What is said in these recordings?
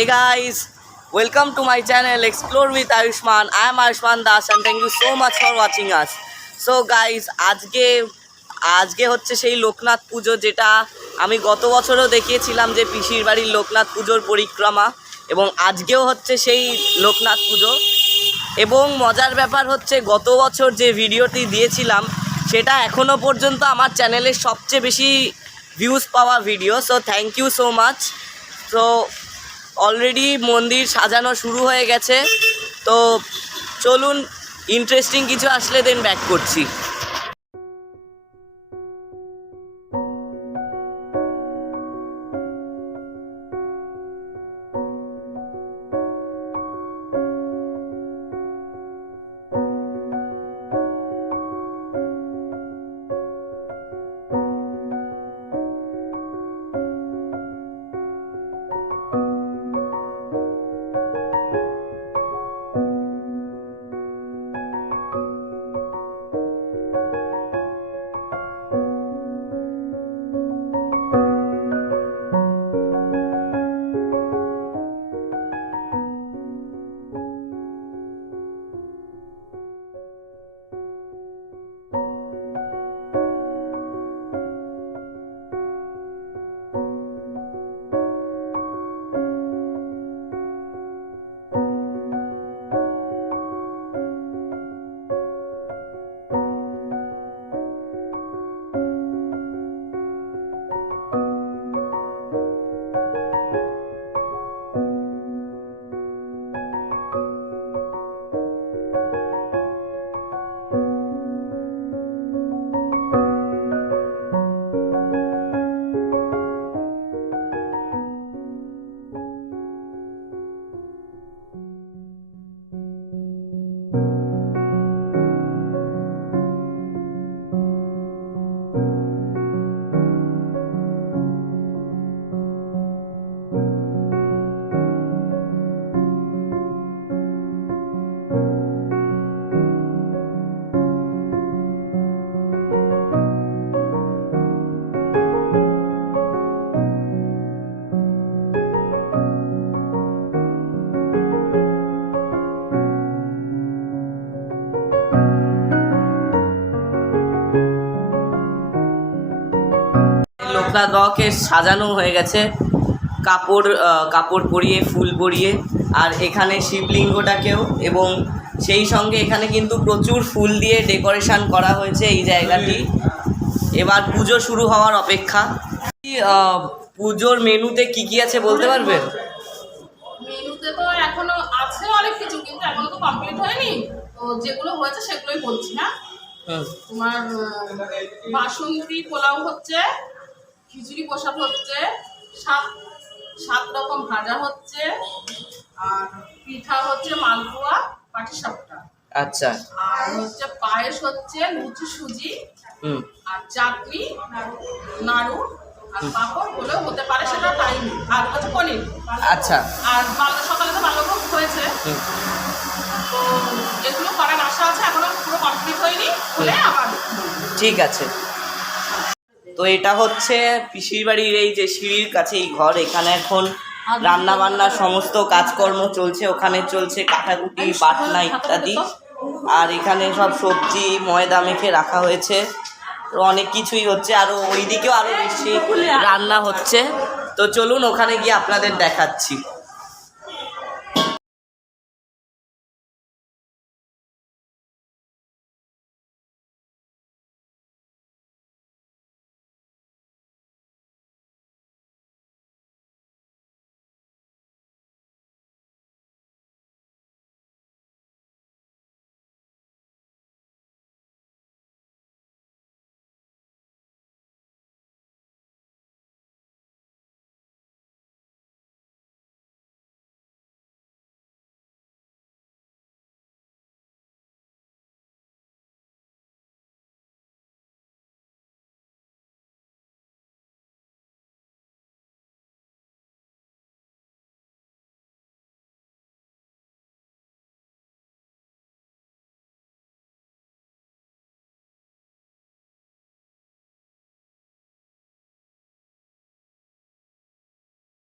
Hey guys, welcome to my channel Explore with Ayushman. I am Ayushman Das and thank you so much for watching us. So guys, আজকে আজকে হচ্ছে সেই লোকনাথ পুজো যেটা আমি গত বছরও দেখিয়েছিলাম যে পিসির বাড়ির লোকনাথ পুজোর পরিক্রমা এবং আজকেও হচ্ছে সেই লোকনাথ পুজো এবং মজার ব্যাপার হচ্ছে গত বছর যে ভিডিওটি দিয়েছিলাম সেটা এখনও পর্যন্ত আমার চ্যানেলের সবচেয়ে বেশি ভিউজ পাওয়া video so thank you so much তো অলরেডি মন্দির সাজানো শুরু হয়ে গেছে। তো চলুন ইন্টারেস্টিং কিছু আসলে দেন ব্যাক করছি। বাবাকে সাজানো হয়ে গেছে। কাপড় কাপড় পরিয়ে ফুল পরিয়ে আর এখানে শিবলিঙ্গটাকেও এবং সেই সঙ্গে এখানে কিন্তু প্রচুর ফুল দিয়ে ডেকোরেশন করা হয়েছে এই জায়গাটি। এবার পুজো শুরু হওয়ার অপেক্ষা। পুজোর মেনুতে কি কি আছে বলতে পারবেন মেনুতে তো এখনও আছে অনেক কিছু কিন্তু এখনও তো কমপ্লিট হয়নি। তো যেগুলো হয়েছে সেগুলোই বলছি হুম। তোমার বাসন্তী পোলাও হচ্ছে খিচুড়ি প্রসাদ হচ্ছে সাত সাত রকম ভাজা হচ্ছে আর পিঠা হচ্ছে মালপোয়া পাটিসাপটা আচ্ছা। আর হচ্ছে পায়েস হচ্ছে লুচি সুজি আর চাটনি নাড়ু আর পাঁপড় হলেও হতে পারে সেটা টাইম আর হচ্ছে পনির। আচ্ছা। আর বাল্য সকালে তো বাল্যভোগ হয়েছে। তো এগুলো করার আশা আছে এখনও পুরো কমপ্লিট হয়নি। হলে আবার ঠিক আছে। তো এটা হচ্ছে পিসির বাড়ির এই যে সিঁড়ির কাছে এই ঘর এখানে এখন রান্না বান্নার সমস্ত কাজকর্ম চলছে ওখানে চলছে কাটাকুটি বাটনা ইত্যাদি। আর এখানে সব সবজি ময়দা মেখে রাখা হয়েছে। অনেক কিছুই হচ্ছে আরও ওইদিকেও আরও বেশি রান্না হচ্ছে। তো চলুন ওখানে গিয়ে আপনাদের দেখাচ্ছি।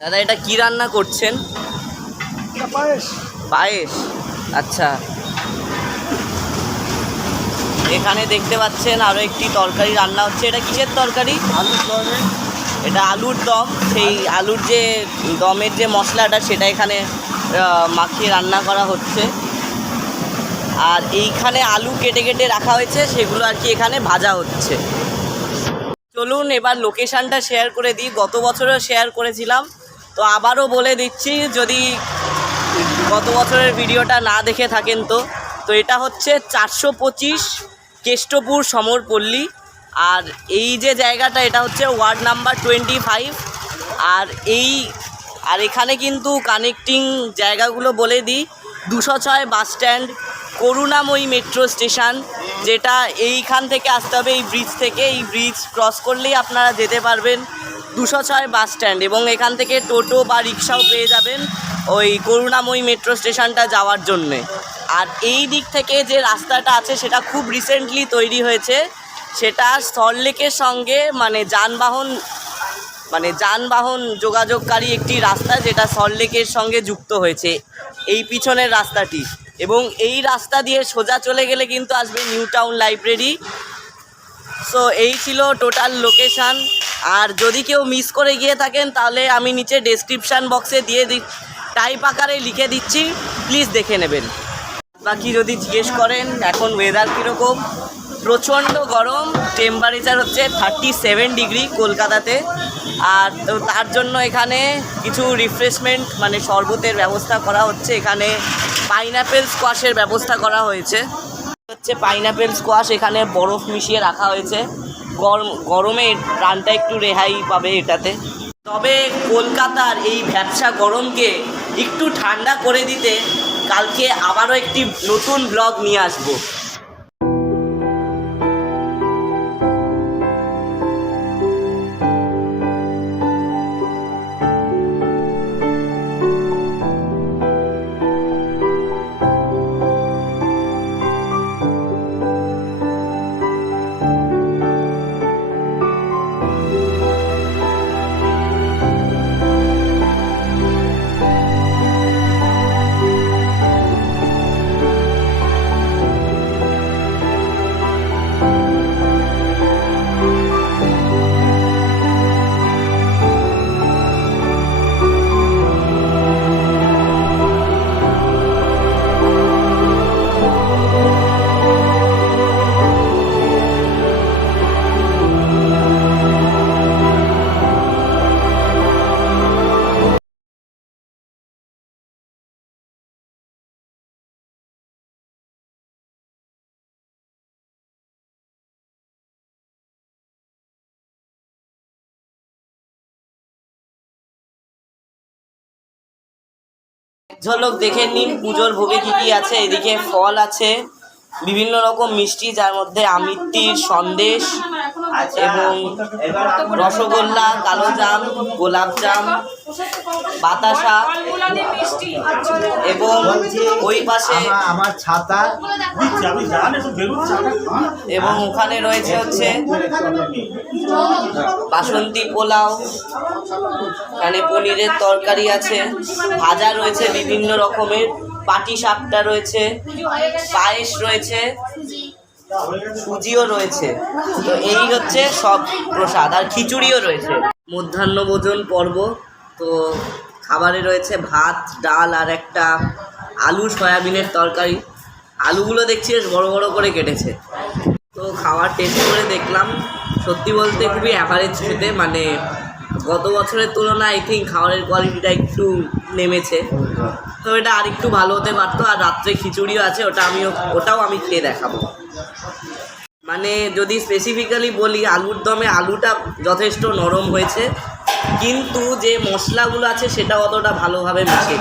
দাদা এটা কি রান্না করছেন? পায়েস। পায়েস? আচ্ছা। এখানে দেখতে পাচ্ছেন আরও একটি তরকারি রান্না হচ্ছে। এটা কিসের তরকারি? আলু সয়াবিন এটা আলুর দম। সেই আলুর যে দমের যে মশলাটা সেটা এখানে মাখিয়ে রান্না করা হচ্ছে। আর এইখানে আলু কেটে কেটে রাখা হয়েছে সেগুলো আর কি এখানে ভাজা হচ্ছে। চলুন এবার লোকেশানটা শেয়ার করে দিই। গত বছরও শেয়ার করেছিলাম। তো আবারও বলে দিচ্ছি, যদি গত বছরের ভিডিওটা না দেখে থাকেন তো তো এটা হচ্ছে চারশো পঁচিশ কেষ্টপুর সমরপল্লী। আর এই যে জায়গাটা, এটা হচ্ছে ওয়ার্ড নাম্বার টোয়েন্টি ফাইভ। আর এই, আর এখানে কিন্তু কানেক্টিং জায়গাগুলো বলে দিই। দুশো ছয় bus stand, Karunamoyee metro station, যেটা এইখান থেকে আসতে হবে, এই ব্রিজ থেকে। এই ব্রিজ ক্রস করলেই আপনারা যেতে পারবেন। দুশো ছয় বাস স্ট্যান্ড এবং এখান থেকে টোটো বা রিক্সাও পেয়ে যাবেন ওই করুণাময়ী মেট্রো স্টেশনটা যাওয়ার জন্যে। আর এই দিক থেকে যে রাস্তাটা আছে সেটা খুব রিসেন্টলি তৈরি হয়েছে। সেটা সল্টলেকের সঙ্গে মানে যানবাহন মানে যানবাহন যোগাযোগকারী একটি রাস্তা যেটা সল্টলেকের সঙ্গে যুক্ত হয়েছে। এই পিছনের রাস্তাটি এবং এই রাস্তা দিয়ে সোজা চলে গেলে কিন্তু আসবে নিউ টাউন লাইব্রেরি সো এই ছিল টোটাল লোকেশান আর যদি কেউ মিস করে গিয়ে থাকেন, তাহলে আমি নিচে ডেসক্রিপশান বক্সে দিয়ে দি টাইপ আকারে লিখে দিচ্ছি। প্লিজ দেখে নেবেন। বাকি যদি জিজ্ঞেস করেন, এখন ওয়েদার কীরকম? প্রচণ্ড গরম টেম্পারেচার হচ্ছে থার্টি সেভেন ডিগ্রি কলকাতাতে। আর তো তার জন্য এখানে কিছু রিফ্রেশমেন্ট মানে শরবতের ব্যবস্থা করা হচ্ছে। এখানে পাইনাপেল স্কোয়াশের ব্যবস্থা করা হয়েছে। হচ্ছে পাইনাপেল স্কোয়াশ এখানে বরফ মিশিয়ে রাখা হয়েছে। গরম গরমে প্রাণটা একটু রেহাই পাবে এটাতে। তবে কলকাতার এই ভ্যাবসা গরমকে একটু ঠান্ডা করে দিতে কালকে আবারও একটি নতুন ব্লগ নিয়ে আসব। ঝলক দেখে নিন পুজোর ভোগে কি কি আছে এদিকে ফল আছে। বিভিন্ন রকম মিষ্টি যার মধ্যে আমিত্তির সন্দেশ এবং রসগোল্লা কালোজাম গোলাপজাম বাতাসা এবং ওই পাশে আমার আমার ছাতা। এবং ওখানে রয়েছে হচ্ছে বাসন্তী পোলাও এখানে পনিরের তরকারি আছে ভাজা রয়েছে বিভিন্ন রকমের। পাটি সাপটা রয়েছে, পায়েস রয়েছে, সুজিও রয়েছে। তো এই হচ্ছে সব প্রসাদ, আর খিচুড়িও রয়েছে। মধ্যাহ্ন ভোজন পর্ব, তো খাবারে রয়েছে ভাত, ডাল, আর একটা আলু সয়াবিনের তরকারি। আলুগুলো দেখছি বেশ বড় বড় করে কেটেছে। তো খাওয়ার টেস্ট করে দেখলাম। সত্যি বলতে খুবই অ্যাভারেজ খেতে মানে গত বছরের তুলনায় আই থিঙ্ক খাবারের কোয়ালিটিটা একটু নেমেছে। তো এটা আর একটু ভালো হতে পারতো, আর রাত্রে খিচুড়িও আছে, ওটা আমি ওটাও আমি খেয়ে দেখাবো। মানে যদি স্পেসিফিক্যালি বলি, আলুর দমে আলুটা যথেষ্ট নরম হয়েছে, কিন্তু যে মশলাগুলো আছে সেটা অতটা ভালোভাবে মিশে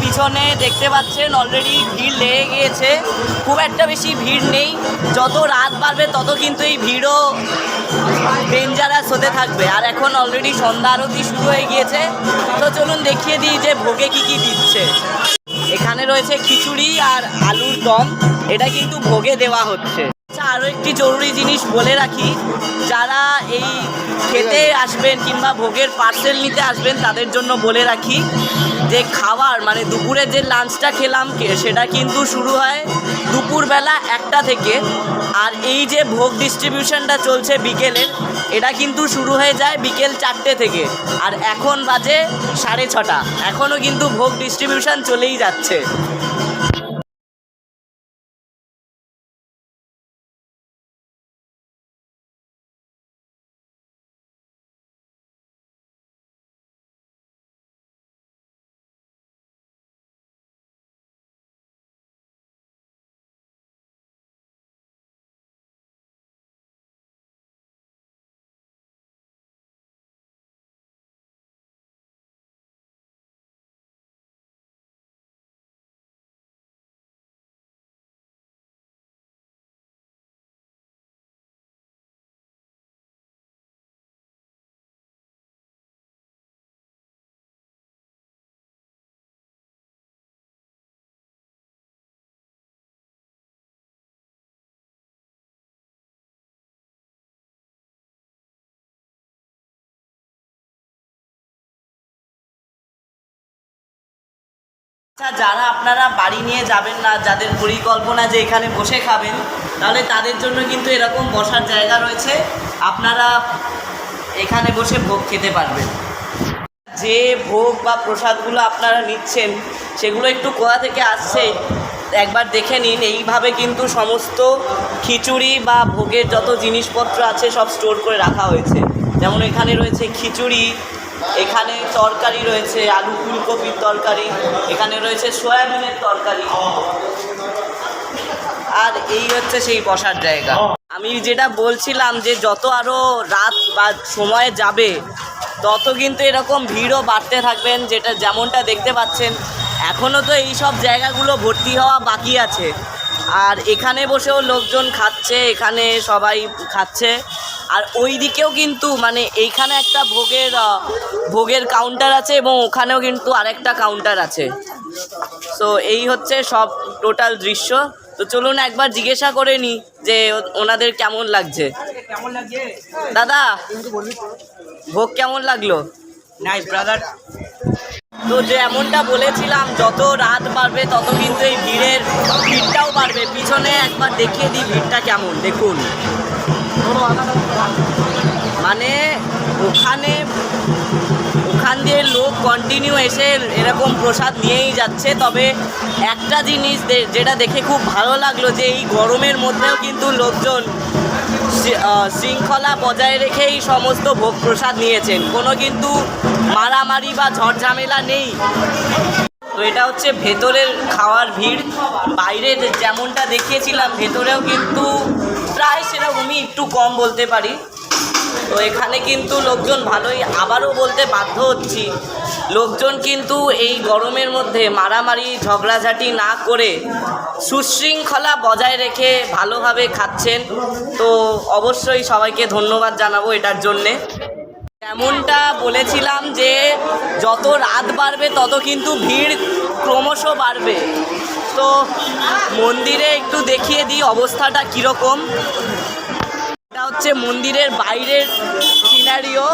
পিছনে পিছনে দেখতে পাচ্ছেন অলরেডি ভিড় লেগে গিয়েছে। খুব একটা বেশি ভিড় নেই। যত রাত বাড়বে, তত কিন্তু এই ভিড়ও ডেঞ্জারাস হতে থাকবে। আর এখন অলরেডি সন্ধ্যা আরতি শুরু হয়ে গিয়েছে। তো চলুন দেখিয়ে দিই যে ভোগে কি কি দিচ্ছে। এখানে রয়েছে খিচুড়ি আর আলুর দম। এটা কিন্তু ভোগে দেওয়া হচ্ছে। আচ্ছা আরও একটি জরুরি জিনিস বলে রাখি। যারা এই খেতে আসবেন কিংবা ভোগের পার্সেল নিতে আসবেন, তাদের জন্য বলে রাখি যে খাবার মানে দুপুরে যে লাঞ্চটা খেলাম সেটা কিন্তু শুরু হয় দুপুরবেলা একটা থেকে। আর এই যে ভোগ ডিস্ট্রিবিউশনটা চলছে বিকেলের, এটা কিন্তু শুরু হয়ে যায় বিকেল চারটে থেকে। আর এখন বাজে সাড়ে ছটা। এখনও কিন্তু ভোগ ডিস্ট্রিবিউশন চলেই যাচ্ছে। আচ্ছা যারা আপনারা বাড়ি নিয়ে যাবেন না, যাদের পরিকল্পনা যে এখানে বসে খাবেন, তাহলে তাদের জন্য কিন্তু এরকম বসার জায়গা রয়েছে। আপনারা এখানে বসে ভোগ খেতে পারবেন। যে ভোগ বা প্রসাদগুলো আপনারা নিচ্ছেন, সেগুলো একটু কোথা থেকে আসছে, একবার দেখে নিন। এইভাবে কিন্তু সমস্ত খিচুড়ি বা ভোগের যত জিনিসপত্র আছে, সব স্টোর করে রাখা হয়েছে। যেমন এখানে রয়েছে খিচুড়ি এখানে তরকারি রয়েছে, আলু ফুলকপির তরকারি, এখানে রয়েছে সয়াবিনের তরকারি। আর এই হচ্ছে সেই বসার জায়গা। আমি যেটা বলছিলাম যে যত আরও রাত বা সময় যাবে, তত কিন্তু এরকম ভিড়ও বাড়তে থাকবেন যেটা যেমনটা দেখতে পাচ্ছেন। এখনও তো এই সব জায়গাগুলো ভর্তি হওয়া বাকি আছে। আর এখানে বসেও লোকজন খাচ্ছে, এখানে সবাই খাচ্ছে। আর ওই দিকেও কিন্তু মানে এইখানে একটা ভোগের ভোগের কাউন্টার আছে এবং ওখানেও কিন্তু আরেকটা কাউন্টার আছে। সো এই হচ্ছে সব টোটাল দৃশ্য। তো চলুন একবার জিজ্ঞাসা করে নি যে ওনাদের কেমন লাগছে। দাদা ভোগ কেমন লাগল? নাইস ব্রাদার তো যে এমনটা বলেছিলাম যত রাত বাড়বে তত কিন্তু এই ভিড়ের ভিড়টাও বাড়বে। পিছনে একবার দেখিয়ে দিই ভিড়টা কেমন দেখুন। মানে ওখানে, ওখান দিয়ে লোক কন্টিনিউ এসে এরকম প্রসাদ নিয়েই যাচ্ছে। তবে একটা জিনিস যেটা দেখে খুব ভালো লাগল যে এই গরমের মধ্যেও কিন্তু লোকজন শৃঙ্খলা বজায় রেখেই সমস্ত ভোগ প্রসাদ নিয়েছেন। কোনো কিন্তু মারামারি বা ঝড়ঝামেলা নেই। তো এটা হচ্ছে ভেতরের খাওয়ার ভিড়। বাইরে যেমনটা দেখিয়েছিলাম, ভেতরেও কিন্তু প্রায় সেরকমই একটু কম বলতে পারি। তো এখানে কিন্তু লোকজন ভালোই আবারও বলতে বাধ্য হচ্ছি। লোকজন কিন্তু এই গরমের মধ্যে মারামারি, ঝগড়াঝাটি না করে সুশৃঙ্খলা বজায় রেখে ভালোভাবে খাচ্ছেন। তো অবশ্যই সবাইকে ধন্যবাদ জানাব এটার জন্যে। যেমনটা বলেছিলাম যে, যত রাত বাড়বে তত কিন্তু ভিড় ক্রমশ বাড়বে। তো মন্দিরে একটু দেখিয়ে দিই অবস্থাটা কীরকম। এটা হচ্ছে মন্দিরের বাইরের সিনারিও।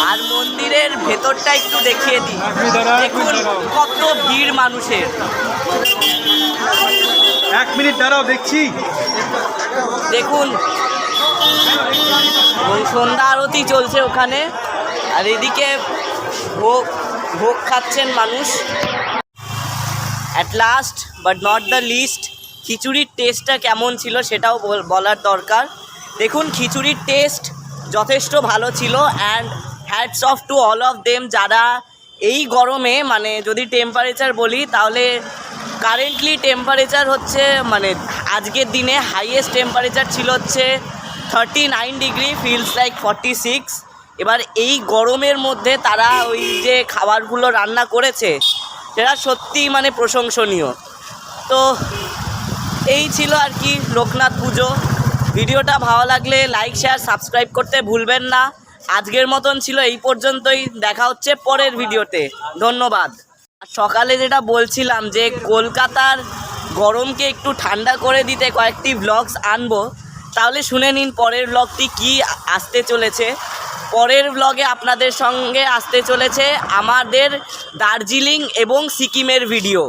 আর মন্দিরের ভেতরটা একটু দেখিয়ে দিই। দেখুন কত ভিড় মানুষের। এক মিনিট দাঁড়াও দেখছি। দেখুন সন্ধ্যা আরতি চলছে ওখানে। আর এদিকে ভোগ ভোগ খাচ্ছেন মানুষ। At last but not the least খিচুড়ির টেস্টটা কেমন ছিল সেটাও বল- বলার দরকার। দেখুন, খিচুড়ির টেস্ট যথেষ্ট ভালো ছিল and hats off to all of them যারা এই গরমে মানে যদি টেম্পারেচার বলি, তাহলে কারেন্টলি টেম্পারেচার হচ্ছে মানে আজকের দিনে হাইয়েস্ট টেম্পারেচার ছিল হচ্ছে thirty nine degree feels like forty six এবার এই গরমের মধ্যে তারা ওই যে খাবারগুলো রান্না করেছে, সেটা সত্যিই মানে প্রশংসনীয়। তো এই ছিল আর কি লোকনাথ পুজো। ভিডিওটা ভালো লাগলে লাইক শেয়ার সাবস্ক্রাইব করতে ভুলবেন না। আজকের মতন ছিল এই পর্যন্তই। দেখা হচ্ছে পরের ভিডিওতে। ধন্যবাদ। সকালে যেটা বলছিলাম যে কলকাতার গরমকে একটু ঠান্ডা করে দিতে কয়েকটি ব্লগস আনব, তাহলে শুনে নিন পরের ব্লগটি কি আসতে চলেছে। পরের ব্লগে আপনাদের সঙ্গে আসতে চলেছে আমাদের দার্জিলিং এবং সিকিমের ভিডিও